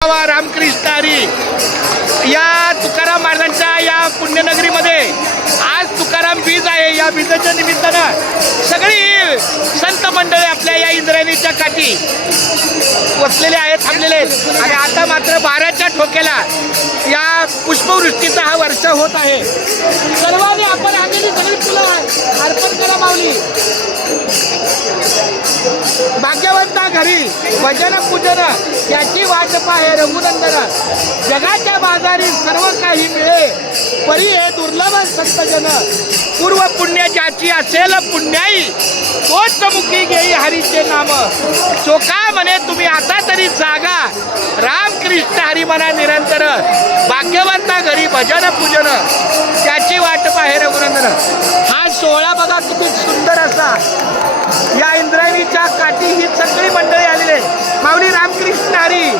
रामकृष्ण हरी या तुकाराम महाराजांच्या या पुण्यनगरीमध्ये आज तुकाराम बीज आहे। या बीजाच्या निमित्तानं सगळी संत मंडळी आपल्या या इंद्रायणीच्या काठी वसलेले आहेत, थांबलेले आहेत। आणि आता मात्र 12च्या ठोक्याला या पुष्पवृष्टीचा हा वर्षा होत आहे। सर्वांनी आपण आणलेली सगळी फुलं अर्पण करा माऊली। भाग्यवंता घरी भजन पूजन याची वाट पाहे रघुनंदन। जगाच्या बाजारी सर्व काही मिळे परी हे दुर्लभ संतजन। पूर्व पुण्य ज्याची असेल पुण्याई तोच मुखी घेई हरीचे नाम। चोका म्हणे तुम्ही आता तरी जागा रामकृष्ण हरी म्हणा निरंतर। भाग्यवंता घरी भजन पूजन त्याची वाट पाहे रघुनंदन। हा सोहळा बघा किती सुंदर असा। या इंद्रायणीच्या काठी ही सगळी मंडळी आलेली माऊली रामकृष्ण हरी।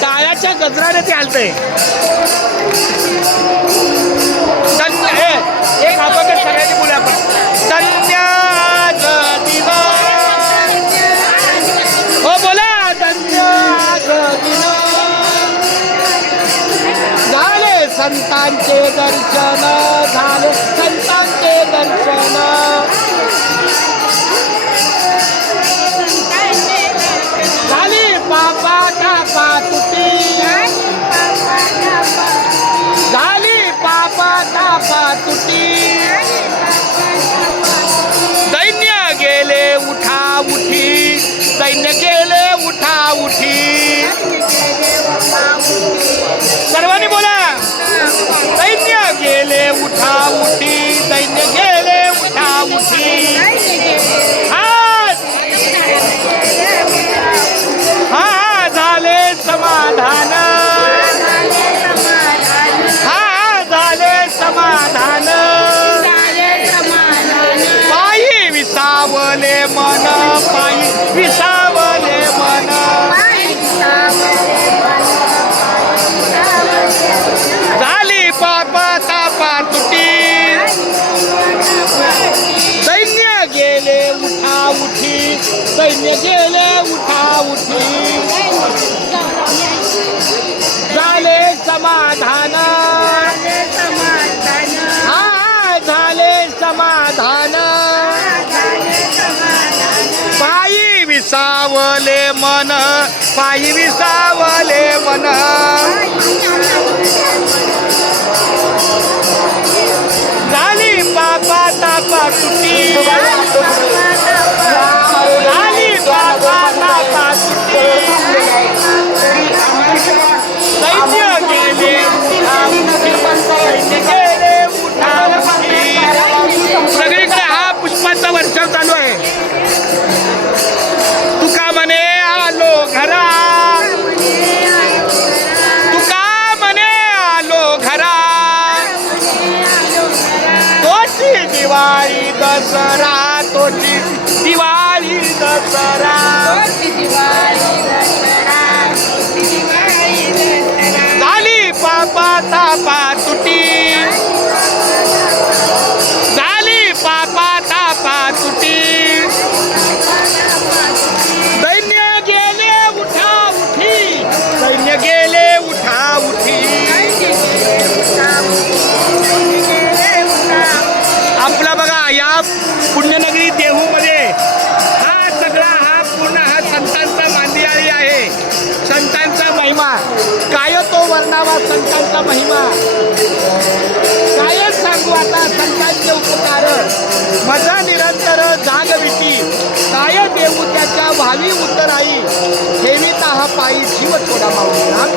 टाळ्याच्या गजराने ते हलतंय। एक आपण सगळ्यांनी बोलूया आपण धन्य दिन हो बोला धन्य दिन झाले संतांचे दर्शन झाले संतांचे दर्शन। झाली पापाटा पातुटी झाली पापाटा पातुटी। दैन्य गेले उठा उठी दैन्य गेले उठा उठी। सर्वांनी बोला दैन्य गेले उठा उठी दैन्य गेले उठा उठी। हा झाले समाधान हा झाले समाधान। पायी विसावले मन पायी विसावले मन। झाली पापा तापा तुटी दैन्य गेले उठा उठी दैन्य गेले उठा उठी। झाले समाधान हा झाले समाधान। पायी विसावले मन पायी विसावले मन। झाली पापा तापा तुटी झाली पापा तापा तुटी। दैन्य गेले उठा उठी गेले उठा उठी। सगळीकडे हा पुष्पाचा वर्षाव चालू आहे। तुका म्हणे आलो घरा तुका म्हणे आलो घरा तोची दिवाळी दसरा तोची दिवाळी दसरा। झाली पापा तापा तुटी झाली पापा तापा तुटी। दैन्य गेले उठा उठी दैन्य गेले उठा उठी। आपला बघा या पुण्यनगरी देहूमध्ये हा सगळा हा पूर्ण हा संतांचा मांदियाळी आहे। संतांचा महिमा काय तो वर्णावा संतांचा महिमा काय सांगू आता संतांचे उपकार। मजा निरंतर जागविती काय देऊ त्याच्या भावी उतराई। ठेविता हा पायी जीव थोडा माऊली राम।